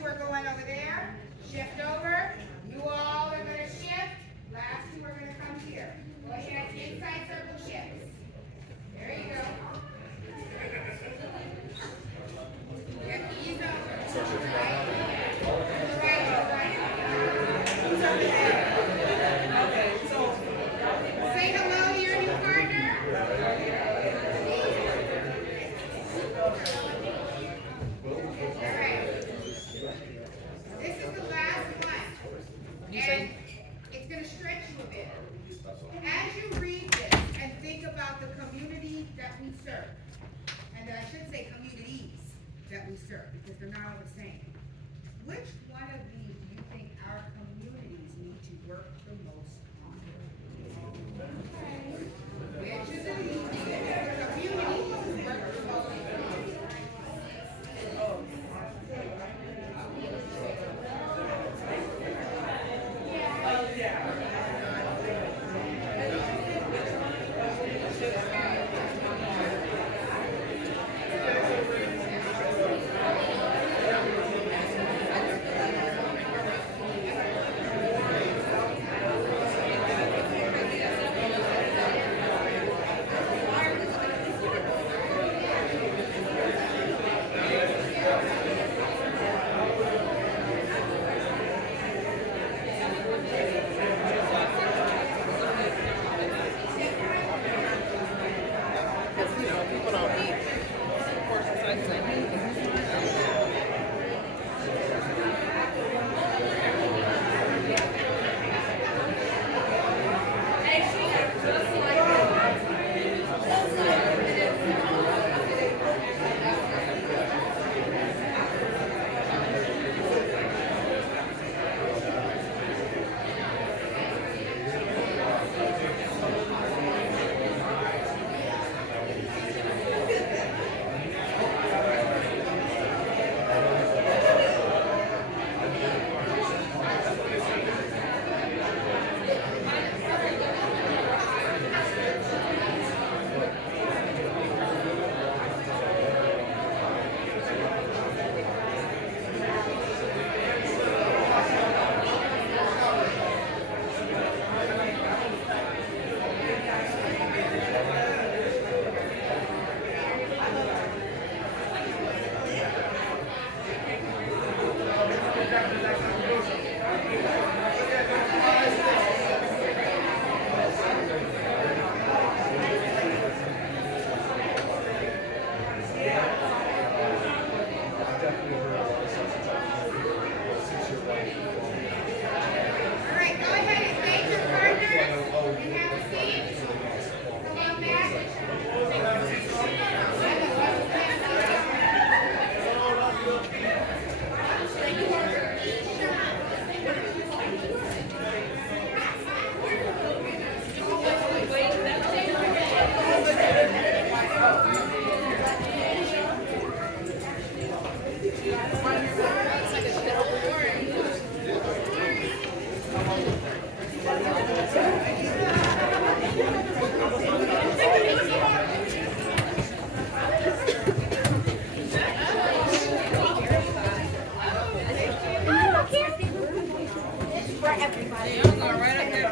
two are going over there. Shift over. You all are going to shift. Last two are going to come here. Go ahead, inside circle shifts. There you go. Yep, ease over. Right. Who's over there? Say hello to your new partner. Alright. This is the last one. And it's going to stretch you a bit. As you read this and think about the community that we serve, and I should say communities that we serve, because they're not all the same. Which one of these do you think our communities need to work the most on? Which of these communities work the most on?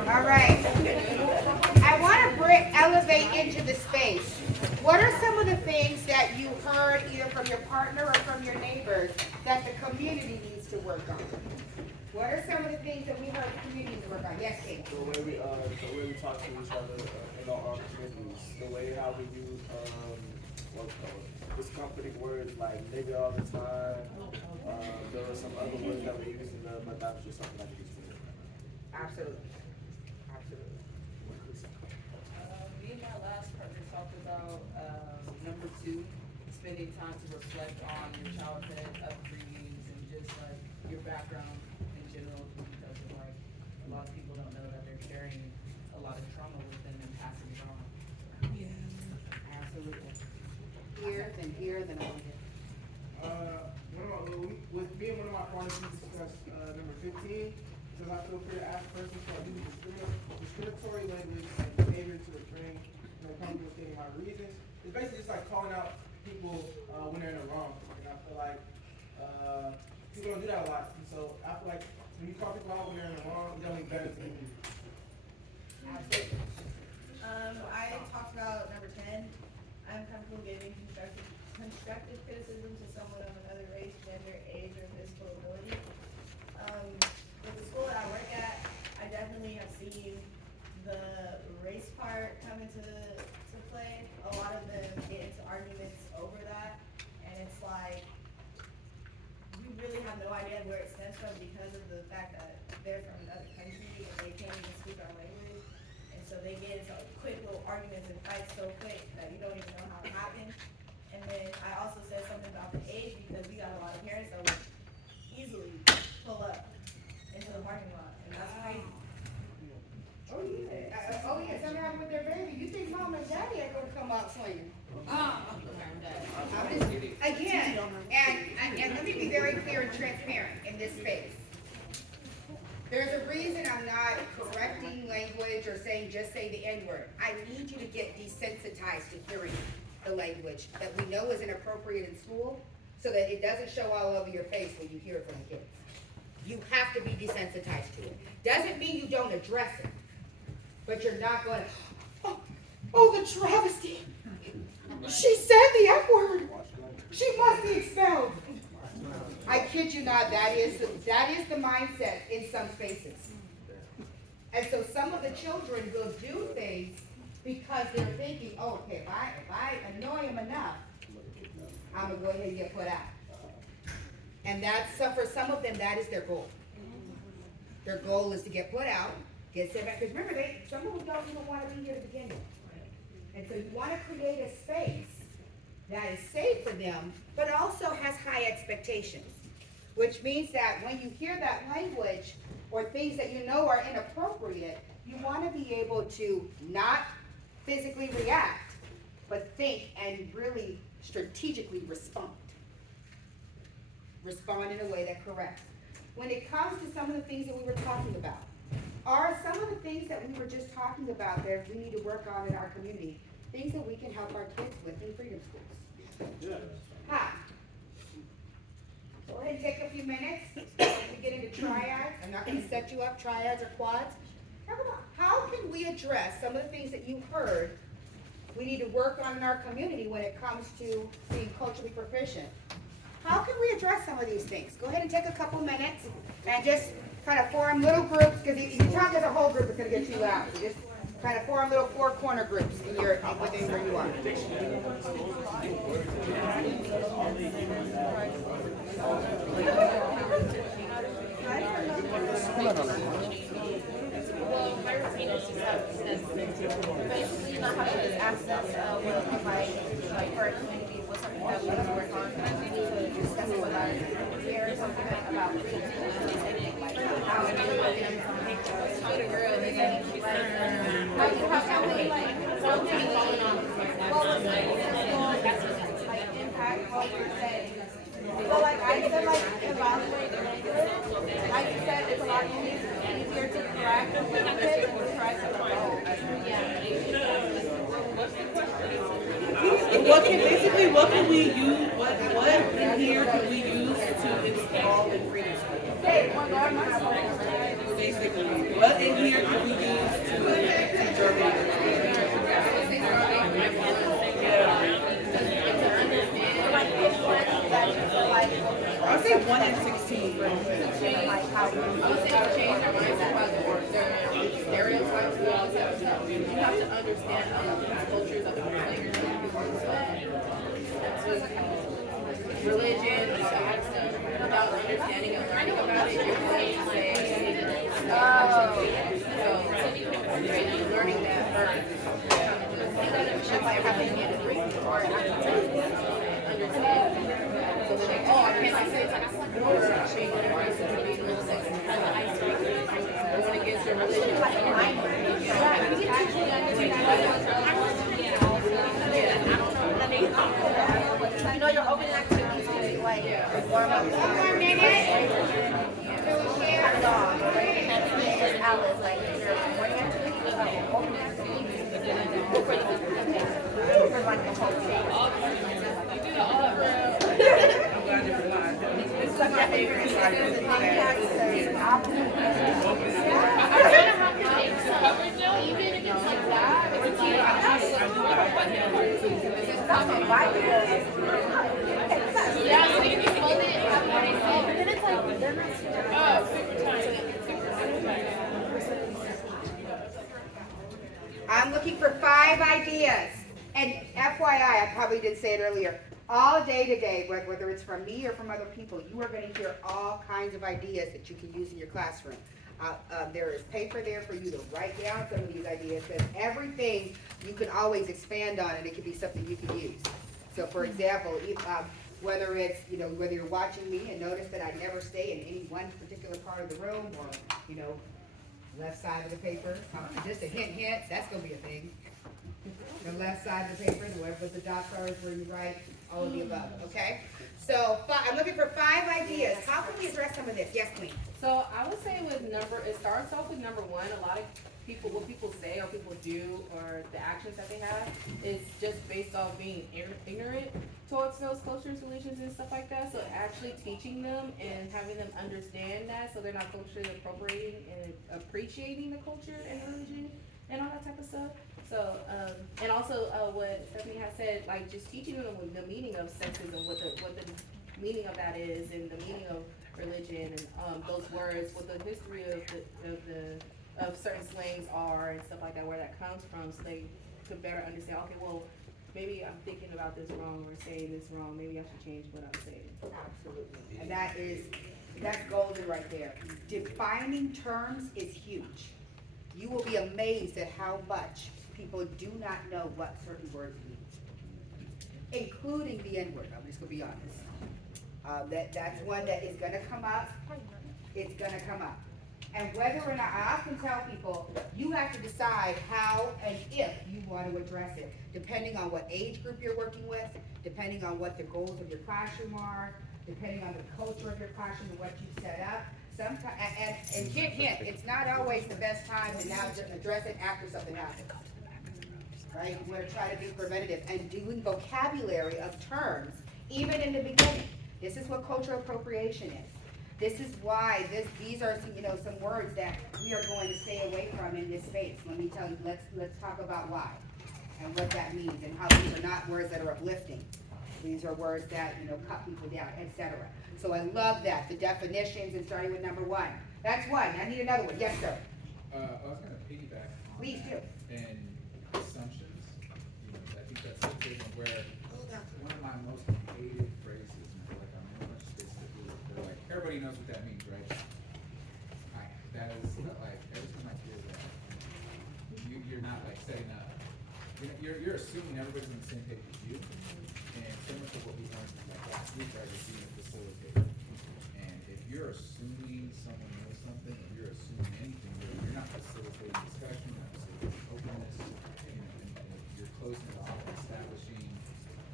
All right. I want to elevate into the space. What are some of the things that you heard either from your partner or from your neighbors that the community needs to work on? What are some of the things that we heard the community needs to work on? Yes, Kate. The way we talk to each other in our communities, the way how we use what's called discomforting words like nigga all the time. There were some other words that we used, but that's just something that we used to do. Absolutely. Absolutely. Me and my last partner talked about number 2, spending time to reflect on your childhood upbringings and just like your background in general, because of like a lot of people don't know that they're carrying a lot of trauma with them and passing it on. Absolutely. Here, then over here. With me and one of my partners, we discussed number 15. Says I feel free to ask persons who are using discriminatory language and behavior to refrain from coming with stating my reasons. It's basically just like calling out people when they're in the wrong. And I feel like people don't do that a lot. And so I feel like when you call people out when they're in the wrong, it's definitely better to do. I talked about number 10. I'm comfortable giving constructive criticism to someone of another race, gender, age, or physical ability. With the school that I work at, I definitely have seen the race part come into play. A lot of them get into arguments over that, and it's like, you really have no idea where it stems from because of the fact that they're from another country and they can't even speak our language. And so they get into quick little arguments and fights so quick that you don't even know how it happened. And then I also said something about the age because we got a lot of parents that would easily pull up into the parking lot, and that's crazy. Oh, yeah, something happened with their baby. You think mom and daddy are gonna come out swinging? Again, and let me be very clear and transparent in this space. There's a reason I'm not correcting language or saying just say the N-word. I need you to get desensitized to hearing the language that we know is inappropriate in school so that it doesn't show all over your face when you hear it from the kids. You have to be desensitized to it. Doesn't mean you don't address it, but you're not going, oh, the travesty. She said the F-word. She must be expelled. I kid you not, that is the mindset in some spaces. And so some of the children will do things because they're thinking, oh, okay, if I annoy him enough, I'm gonna go ahead and get put out. And so for some of them, that is their goal. Their goal is to get put out, get sent back. Because remember, some of them don't even want to be here to begin with. And so you want to create a space that is safe for them, but also has high expectations. Which means that when you hear that language or things that you know are inappropriate, you want to be able to not physically react, but think and really strategically respond. Respond in a way that corrects. When it comes to some of the things that we were talking about, are some of the things that we were just talking about that we need to work on in our community, things that we can help our kids with in freedom schools? Yeah. How? Go ahead and take a few minutes to get into triads. I'm not going to set you up, triads or quads. How can we address some of the things that you heard we need to work on in our community when it comes to being culturally proficient? How can we address some of these things? Go ahead and take a couple minutes and just kind of form little groups, because if you talk as a whole group, it's going to get too loud. So just kind of form little 4-corner groups within where you are. Well, my routine is just basically, you know how she just asked us what like for our community, what's something that we need to work on. We need to discuss it with our peers, something about how we can work on like impact what we're saying. Well, like I said, like evaluate the language. Like you said, it's a lot easier to correct a little bit than to correct a lot. What can we use? What in here can we use to install in freedom school? Basically, what in here can we use I would say 1 in 16. I would say to change our mindset about the stereotypes. We always have to, you have to understand the cultures of the players. Religion, besides about understanding and learning about it, you're going to say, so learning that first. That's like having a drink or understand. So they're like, oh, I can't say sex or change their race to be real sex. Going against your religion. You know, your opening activities can be like warm up. 1 more minute to share. Alice, like your morning activities, opening activities, for like the whole day. I'm looking for 5 ideas. And FYI, I probably did say it earlier, all day today, whether it's from me or from other people, you are going to hear all kinds of ideas that you can use in your classroom. There is paper there for you to write down some of these ideas, but everything you can always expand on, and it can be something you can use. So for example, whether it's, whether you're watching me and notice that I never stay in any one particular part of the room, or, left side of the paper, just a hint, that's gonna be a thing. The left side of the paper, wherever the dots are is where you write, all of the above, okay? So, I'm looking for 5 ideas. How can we address some of this? Yes, Queen? So I would say it starts off with number one. A lot of people, what people say or people do or the actions that they have is just based off being ignorant towards those cultures, religions, and stuff like that. So actually teaching them and having them understand that, so they're not culturally appropriating and appreciating the culture and religion and all that type of stuff. So, and also what Stephanie has said, like just teaching them the meaning of sexism, what the meaning of that is, and the meaning of religion, and those words, what the history of certain slangs are and stuff like that, where that comes from, so they could better understand. Okay, well, maybe I'm thinking about this wrong or saying this wrong. Maybe I should change what I'm saying. Absolutely. And that's golden right there. Defining terms is huge. You will be amazed at how much people do not know what certain words mean, including the N-word. I'm just gonna be honest. That's one that is gonna come up. It's gonna come up. And whether or not, I often tell people, you have to decide how and if you want to address it, depending on what age group you're working with, depending on what the goals of your classroom are, depending on the culture of your classroom and what you set up. Sometimes, and hint, it's not always the best time to now just address it after something happens. Right? You want to try to be preventative and doing vocabulary of terms, even in the beginning. This is what cultural appropriation is. This is why these are some words that we are going to stay away from in this space. Let me tell you, let's talk about why and what that means, and how these are not words that are uplifting. These are words that cut people down, etc. So I love that, the definitions, and starting with number 1. That's one. I need another one. Yes, sir. I was gonna piggyback on Please that. do. And assumptions. I think that's a big one where one of my most hated phrases, and I feel like I'm in much space that they're like, everybody knows what that means, right? That is like, every time I hear that, you're not like setting up, you're assuming everybody's on the same page as you. And so much of what we learned like last week, right, is being a facilitator. And if you're assuming someone knows something, or you're assuming anything, you're not facilitating discussion, you're not facilitating openness, and you're closing it off and establishing,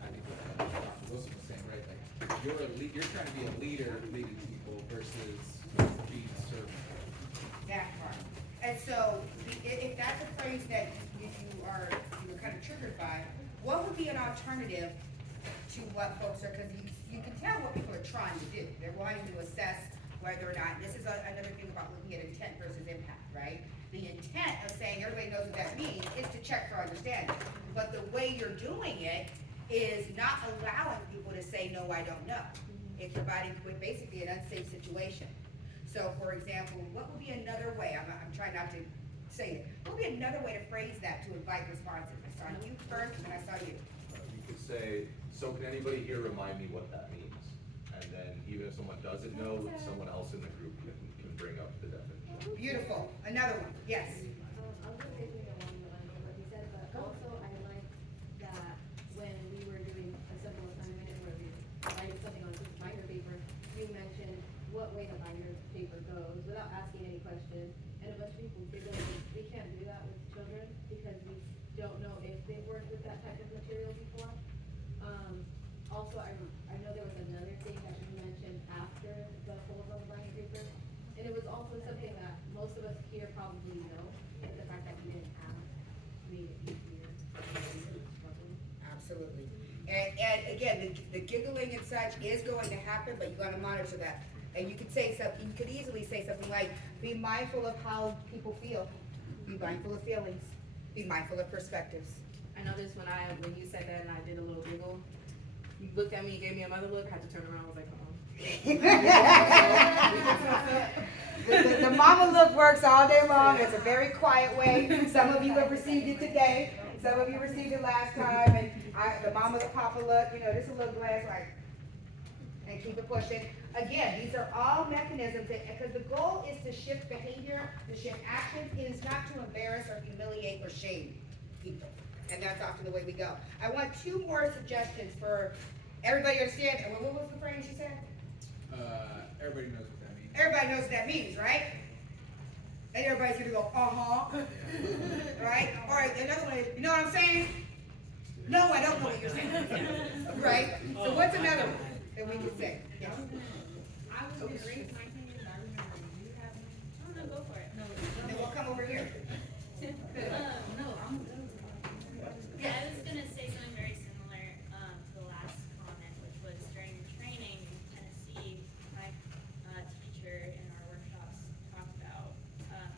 I think what Dr. Wilson was saying, right, like, you're trying to be a leader leading people versus being a servant. That part. And so, if that's a phrase that you are kind of triggered by, what would be an alternative to what folks are, because you can tell what people are trying to do. They're wanting to assess whether or not, this is another thing about looking at intent versus impact, right? The intent of saying everybody knows what that means is to check for understanding. But the way you're doing it is not allowing people to say, no, I don't know. It's providing with basically an unsafe situation. So for example, what would be another way, I'm trying not to say it, what would be another way to phrase that to invite responses? I saw you first, and then I saw you. You could say, so can anybody here remind me what that means? And then even if someone doesn't know, someone else in the group can bring up the definition. Beautiful. Another one. Yes. I was just thinking along the lines of what you said, but also I like that when we were doing a simple assignment where we writing something on a piece of binder paper, you mentioned what way the binder paper goes without asking any questions. And a bunch of people did that. We can't do that with children because we don't know if they've worked with that type of material before. Also, I know there was another thing that you mentioned after the whole of the binder paper, and it was also something that most of us here probably know, but the fact that we didn't ask made it easier. Absolutely. And again, the giggling and such is going to happen, but you gotta monitor that. And you could say something, you could easily say something like, be mindful of how people feel. Be mindful of feelings. Be mindful of perspectives. I noticed when you said that and I did a little giggle, you looked at me, gave me another look, had to turn around, I was like, The mama look works all day long. It's a very quiet way. Some of you have received it today. Some of you received it last time. And the mama, the papa look, just a little glance like, and keep it pushing. Again, these are all mechanisms because the goal is to shift behavior, to shift action. It is not to embarrass or humiliate or shame people. And that's often the way we go. I want 2 more suggestions for everybody to understand. And what was the phrase you said? Everybody knows what that means. Everybody knows what that means, right? And everybody's gonna go, uh-huh. Right? All right, another one is, you know what I'm saying? No, I don't know what you're saying. Right? So what's another one that we can say? Yes. I was gonna raise my hand, but I remember you having. Oh, no, go for it. No, Then we'll come over here. no, I'm good. Yes. I was gonna say something very similar to the last comment, which was during the training in Tennessee, my teacher in our workshops talked about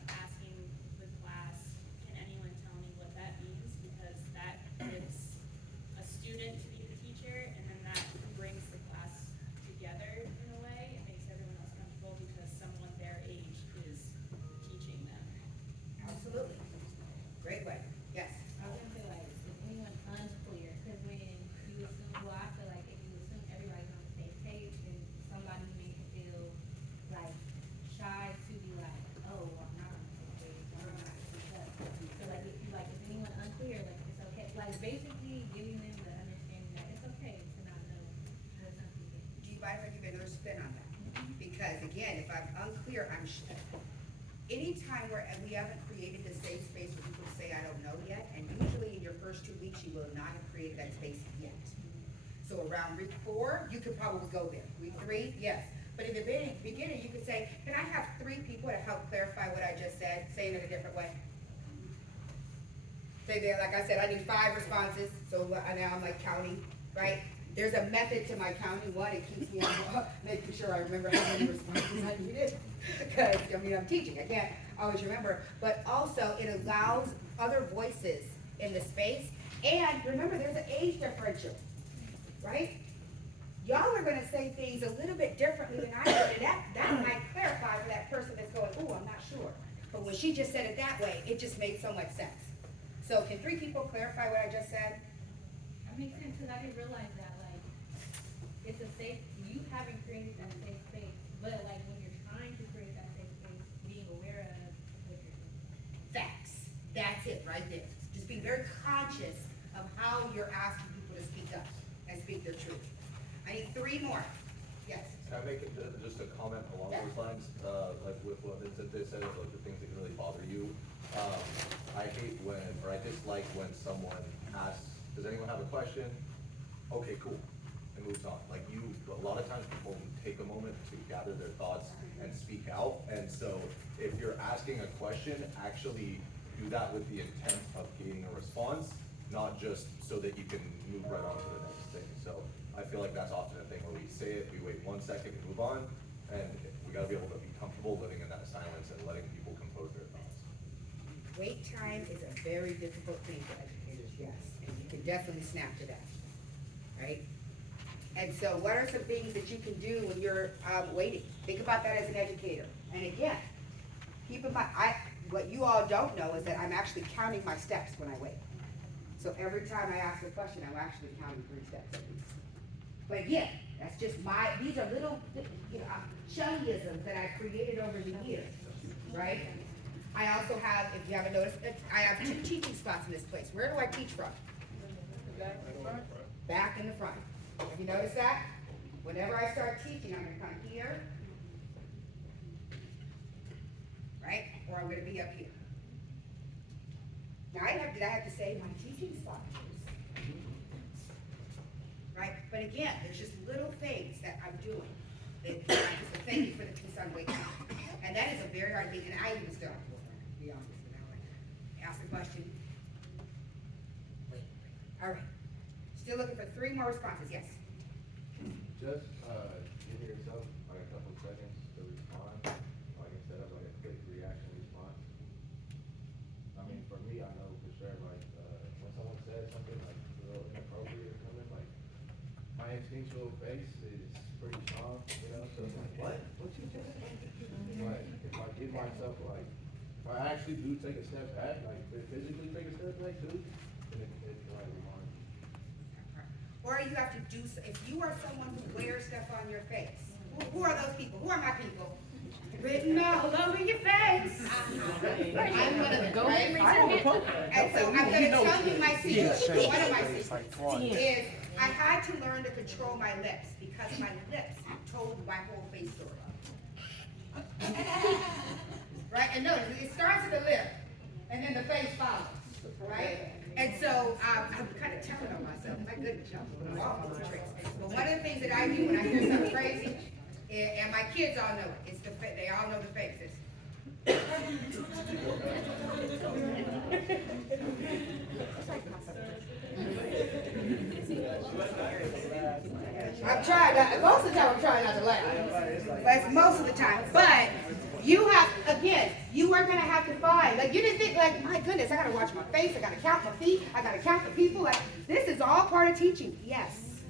asking the class, can anyone tell me what that means? Because that gives a student to be the teacher, and then that brings the class together in a way. It makes everyone else comfortable because someone their age is teaching them. Absolutely. Great way. Yes. I was gonna say like, is anyone unclear? Cause when you assume, well, I feel like if you assume everybody's on the same page, then somebody may feel like shy to be like, oh, I'm not on the same page, I'm not speak up. So like, if you like, is anyone unclear, like, it's okay, like basically giving them the understanding that it's okay to not know what something is. Do you mind if I give you another spin on that? Because again, if I'm unclear, anytime where we haven't created a safe space where people say, I don't know yet, and usually in your first 2 weeks, you will not have created that space yet. So around week 4, you could probably go there. Week 3, yes. But in the beginning, you could say, can I have 3 people to help clarify what I just said, saying it a different way? Say there, like I said, I need 5 responses, so now I'm like counting, right? There's a method to my counting. One, it keeps me on making sure I remember how many responses I needed. Because, I'm teaching, I can't always remember. But also, it allows other voices in the space. And remember, there's an age differential, right? Y'all are gonna say things a little bit differently than I do, and that might clarify for that person that's going, ooh, I'm not sure. But when she just said it that way, it just made so much sense. So can 3 people clarify what I just said? That makes sense, cause I didn't realize that, like, it's a safe, you haven't created that safe space, but like, when you're trying to create that safe space, being aware of what you're doing. Facts. That's it right there. Just be very conscious of how you're asking people to speak up and speak their truth. I need 3 more. Yes. Can I make just a comment along those lines, like with what they said, like the things that really bother you? I hate or I dislike when someone asks, does anyone have a question? Okay, cool, and moves on. Like a lot of times people take a moment to gather their thoughts and speak out, and so if you're asking a question, actually do that with the intent of gaining a response, not just so that you can move right on to the next thing. So I feel like that's often a thing where we say it, we wait 1 second and move on, and we gotta be able to be comfortable living in that silence and letting people compose their thoughts. Wait time is a very difficult thing for educators, yes, and you can definitely snap to that, right? And so what are some things that you can do when you're waiting? Think about that as an educator. And again, keep in mind, what you all don't know is that I'm actually counting my steps when I wait. So every time I ask a question, I'm actually counting 3 steps at least. But again, that's just these are little, Shelleyisms that I've created over the years, right? I also have, if you haven't noticed, I have 2 teaching spots in this place. Where do I teach from? Back in the front. Have you noticed that? Whenever I start teaching, I'm gonna come here, right? Or I'm gonna be up here. Now, did I have to say my teaching spot? Right? But again, there's just little things that I'm doing. So thank you for the piece on waiting. And that is a very hard thing, and I even still have to work on it, to be honest with you. Ask the question. Wait. All right. Still looking for 3 more responses, yes? Just, give yourself like a couple seconds to respond, like instead of like a quick reaction response. I mean, for me, I know for sure, like, when someone says something like a little inappropriate or something, like, my instinctual face is pretty strong, you know, so it's like, what? What you just said? Like, if I give myself, like, if I actually do take a step back, like, physically take a step back too, then it like reminds me. Or you have to do, if you are someone who wears stuff on your face, who are those people? Who are my people? Written all over your face. I'm gonna go and so I'm gonna tell you my secret, one of my secrets is I had to learn to control my lips because my lips told my whole face story. Right, and notice, it starts at the lip, and then the face follows, right? And so, I'm kind of telling on myself, my goodness, y'all, all those tricks. But one of the things that I do when I hear something crazy, and my kids all know it, it's they all know the faces. I'm trying not, most of the time I'm trying not to laugh, but it's most of the time. But you have, again, you are gonna have to find, like you didn't think like, my goodness, I gotta watch my face, I gotta count my feet, I gotta count the people, like this is all part of teaching, yes,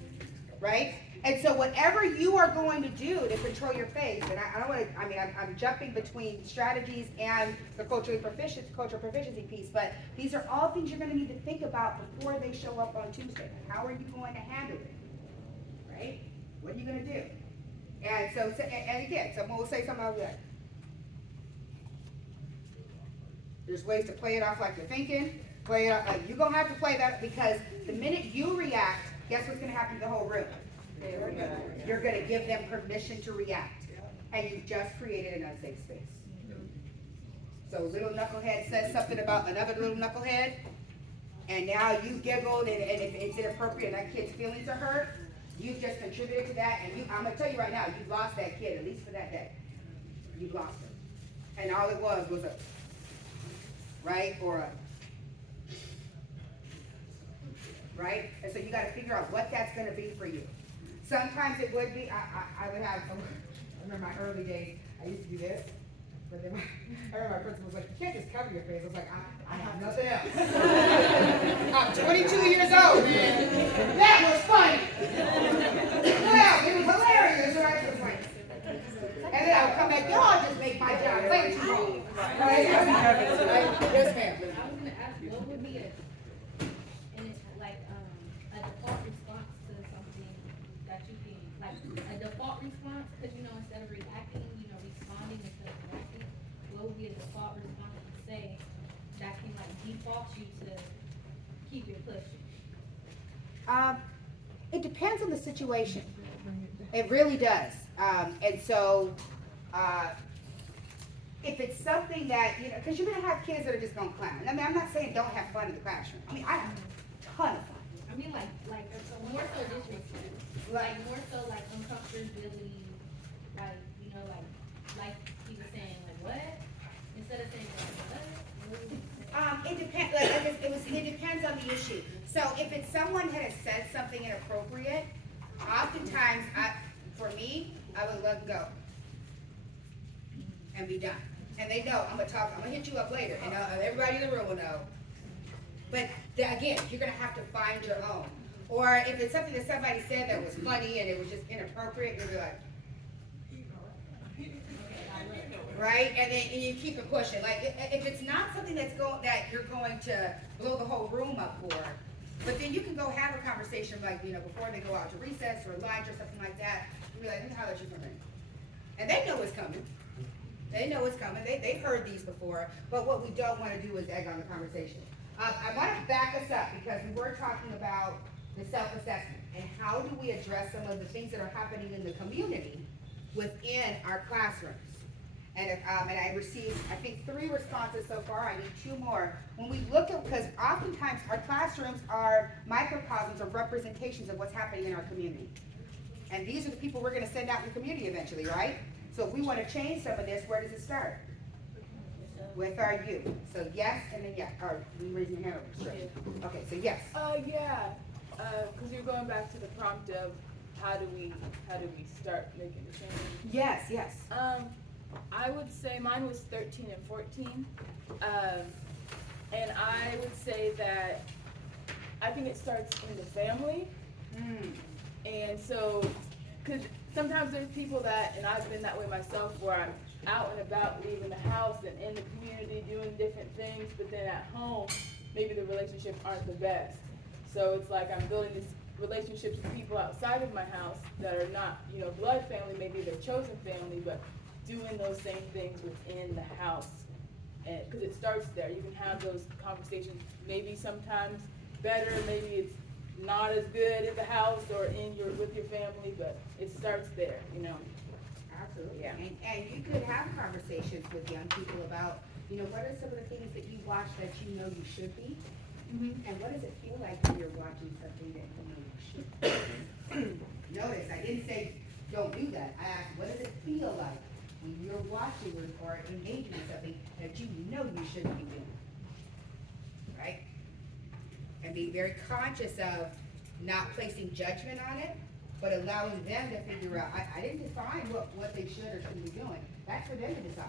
right? And so whatever you are going to do to control your face, and I don't want to, I mean, I'm jumping between strategies and the cultural proficiency piece, but these are all things you're going to need to think about before they show up on Tuesday. How are you going to handle it, right? What are you going to do? And so, and again, someone will say something like that. There's ways to play it off like you're thinking, play it off, like you're going to have to play that because the minute you react, guess what's going to happen to the whole room? You're going to give them permission to react, and you've just created an unsafe space. So little knucklehead says something about another little knucklehead, and now you giggled, and if it's inappropriate and that kid's feelings are hurt, you've just contributed to that, and I'm going to tell you right now, you've lost that kid, at least for that day. You've lost him. And all it was a, right, or a, right? And so you got to figure out what that's going to be for you. Sometimes it would be, I would have, I remember my early days, I used to do this, but then I remember my principal was like, you can't just cover your face. I was like, I have nothing else. I'm 22 years old, man. That was funny. Well, it was hilarious, right? It was like, and then I would come back, y'all just make my job way too long. Right? Yes, ma'am. I was gonna ask, what would be a default response to something that you can, like a default response, because you know, instead of reacting, you know, responding instead of reacting, what would be a default response to say that can like default you to keep it pushing? It depends on the situation. It really does. And so, if it's something that, you know, because you're going to have kids that are just going to clown. I mean, I'm not saying don't have fun in the classroom. I mean, I have a ton of fun. I mean, like more so disrespect, like more so like uncomfortability, like you know, like he was saying, like what instead of saying like what. It depends. Like it depends on the issue. So if it's someone that has said something inappropriate, oftentimes, for me, I would let them go and be done. And they know I'm gonna hit you up later, and everybody in the room will know. But again, you're gonna have to find your own. Or if it's something that somebody said that was funny and it was just inappropriate, you'll be like, right? And then you keep it pushing. Like if it's not something that you're going to blow the whole room up for, but then you can go have a conversation like, you know, before they go out to recess or lunch or something like that. You'll be like, let me holler at you for a minute. And they know it's coming. They know it's coming. They've heard these before. But what we don't want to do is egg on the conversation. I want to back us up because we were talking about the self-assessment and how do we address some of the things that are happening in the community within our classrooms. And I received, I think, 3 responses so far. I need 2 more. When we look at, because oftentimes our classrooms are microcosms or representations of what's happening in our community. And these are the people we're going to send out in the community eventually, right? So if we want to change some of this, where does it start? With our youth. So yes, and then yes. Or we raising your hand over. Sure. Okay, so yes. Yeah. Because you're going back to the prompt of how do we start making the change? Yes, yes. I would say mine was 13 and 14. And I would say that I think it starts in the family. And so, because sometimes there's people that, and I've been that way myself, where I'm out and about leaving the house and in the community doing different things, but then at home, maybe the relationships aren't the best. So it's like I'm building these relationships with people outside of my house that are not, you know, blood family, maybe they're chosen family, but doing those same things within the house. And, because it starts there, you can have those conversations, maybe sometimes better, maybe it's not as good at the house or with your family, but it starts there, you know. Absolutely. Yeah. And you could have conversations with young people about, you know, what are some of the things that you watch that you know you should be? And what does it feel like when you're watching something that you know you should be? Notice, I didn't say, don't do that. I asked, what does it feel like when you're watching or engaging in something that you know you shouldn't be doing? Right? And be very conscious of not placing judgment on it, but allowing them to figure out, I didn't define what they should or shouldn't be doing. That's for them to decide.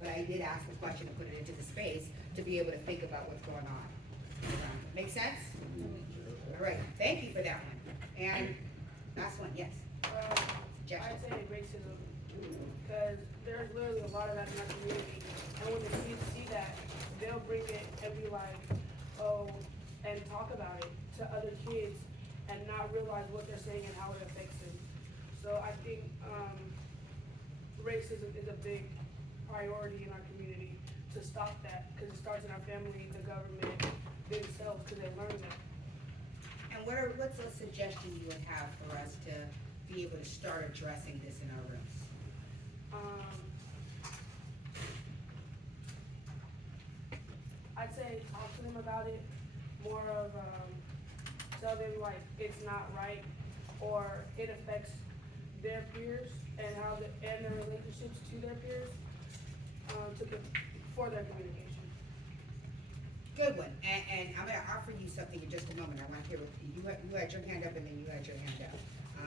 But I did ask the question and put it into the space to be able to think about what's going on. Make sense? All right, thank you for that one. And last one, yes. I'd Suggestion. say racism, because there's literally a lot of that in our community, and when the kids see that, they'll bring it and be like, oh, and talk about it to other kids, and not realize what they're saying and how it affects them. So I think, racism is a big priority in our community to stop that, because it starts in our family, the government, themselves, because they learn that. And what's a suggestion you would have for us to be able to start addressing this in our rooms? I'd say talk to them about it, more of, tell them like it's not right, or it affects their peers and and their relationships to their peers, for their communication. Good one, and I'm gonna offer you something in just a moment. I want to hear what you had your hand up and then you had your hand up.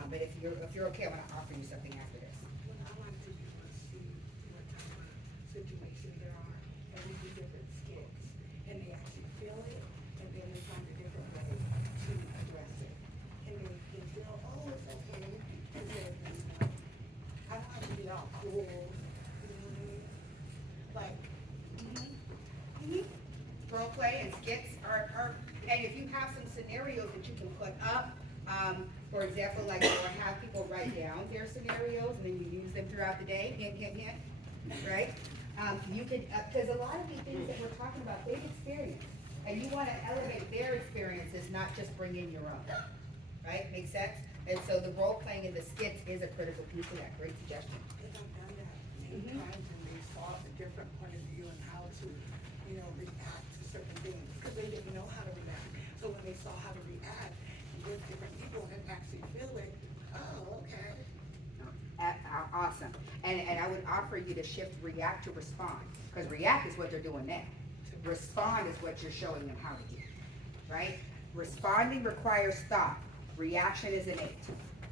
But if you're okay, I'm gonna offer you something after this. What I want to do is see what type of situation there are, and we do different skits, and they actually feel it, and then they find a different way to address it. And then they feel, oh, it's okay, and then, I don't have to be all cool, you know what I mean? Like, Role play and skits are, and if you have some scenarios that you can put up, for example, like, or have people write down their scenarios and then you use them throughout the day, hint, hint, hint, right? You could, because a lot of the things that we're talking about, they've experienced, and you wanna elevate their experiences, not just bring in your own, right? Make sense? And so the role playing in the skits is a critical piece of that. Great suggestion. if I've done that many times, and they saw a different point of view and how to, react to certain things, because they didn't know how to react. So when they saw how to react with different people and actually feel it, oh, okay. Awesome. And I would offer you to shift react to respond, because react is what they're doing now. Respond is what you're showing them how to do, right? Responding requires thought. Reaction is innate.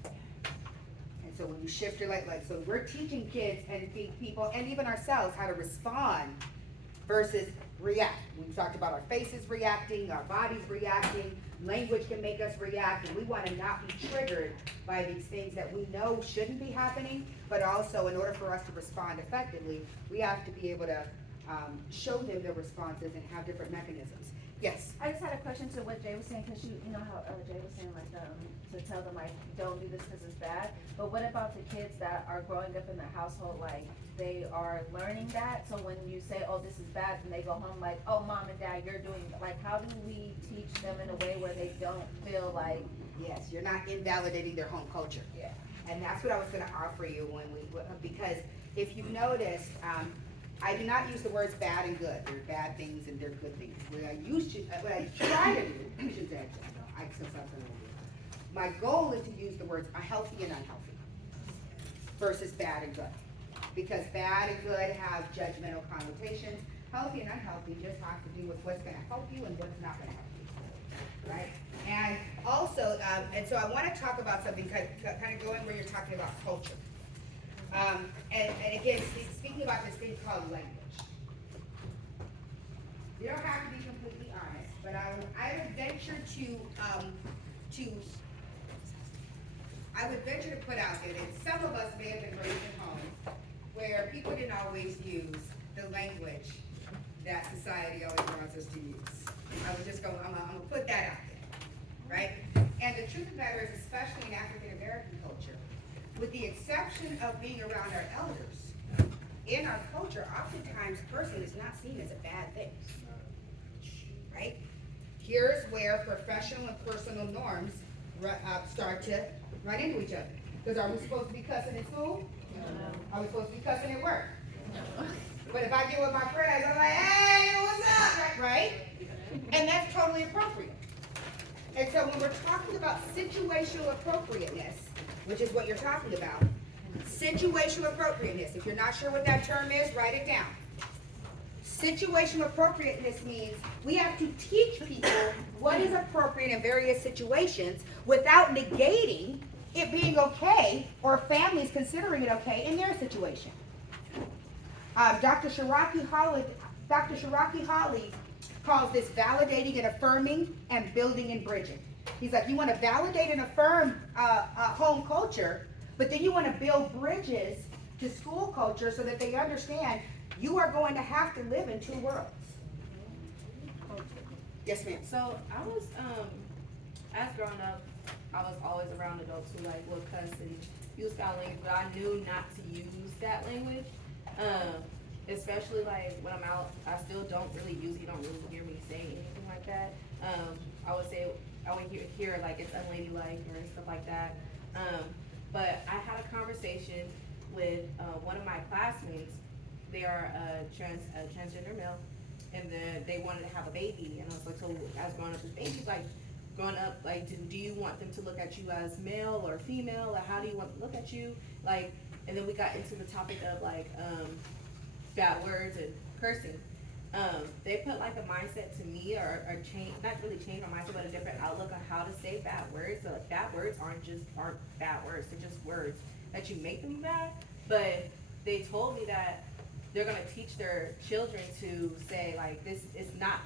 And so when you shift your so we're teaching kids and people and even ourselves how to respond versus react. We've talked about our faces reacting, our bodies reacting, language can make us react, and we want to not be triggered by these things that we know shouldn't be happening, but also in order for us to respond effectively, we have to be able to show them the responses and have different mechanisms. Yes? I just had a question to what Jay was saying, because you know how Jay was saying, like, to tell them, like, don't do this because it's bad. But what about the kids that are growing up in the household, like, they are learning that? So when you say, oh, this is bad, and they go home like, oh, mom and dad, you're doing, like, how do we teach them in a way where they don't feel like? Yes, you're not invalidating their home culture. Yeah. And that's what I was gonna offer you because if you've noticed, I do not use the words bad and good. There are bad things and there are good things. What I try to do, I should say, I sometimes don't do it. My goal is to use the words healthy and unhealthy versus bad and good. Because bad and good have judgmental connotations. Healthy and unhealthy just have to do with what's gonna help you and what's not gonna help you, right? And also, also, and so I wanna talk about something, kind of going where you're talking about culture. And again, speaking about this thing called language. You don't have to be completely honest, but I would venture to put out there that some of us may have been raised in homes where people didn't always use the language that society always wants us to use. I'm gonna put that out there, right? And the truth of the matter is, especially in African American culture, with the exception of being around our elders, in our culture, oftentimes person is not seen as a bad thing, right? Here's where professional and personal norms start to run into each other. Because are we supposed to be cussing in school? No. Are we supposed to be cussing at work? No. But if I get with my friends, I'm like, hey, what's up, right? And that's totally appropriate. And so when we're talking about situational appropriateness, which is what you're talking about, situational appropriateness, if you're not sure what that term is, write it down. Situational appropriateness means we have to teach people what is appropriate in various situations without negating it being okay or families considering it okay in their situation. Dr. Shiraki Holly calls this validating and affirming and building and bridging. He's like, you want to validate and affirm home culture, but then you want to build bridges to school culture so that they understand you are going to have to live in two worlds. Yes, ma'am. So I was, as growing up, I was always around adults who like would cuss and use foul language, but I knew not to use that language. Especially like when I'm out, I still don't really use it. You don't really hear me say anything like that. I would hear like it's unladylike or stuff like that. But I had a conversation with one of my classmates. They are a transgender male, and then they wanted to have a baby. And I was like, so as growing up as babies, do you want them to look at you as male or female, or how do you want them to look at you? Like, and then we got into the topic of like bad words and cursing. They put like a mindset to me, or change, not really change my mindset, but a different outlook on how to say bad words. So like, bad words aren't bad words, they're just words that you make them bad. But they told me that they're gonna teach their children to say like, this is not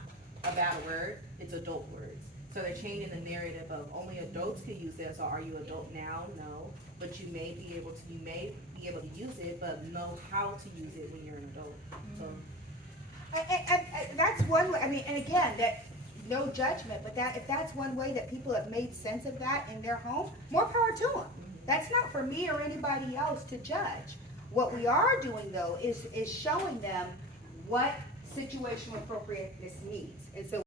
a bad word, it's adult words. So they're changing the narrative of only adults can use this. So are you adult now? No, but you may be able to use it, but know how to use it when you're an adult. So. And that's one way, I mean, and again, that no judgment, but if that's one way that people have made sense of that in their home, more power to them. That's not for me or anybody else to judge. What we are doing though is showing them what situational appropriateness means. And so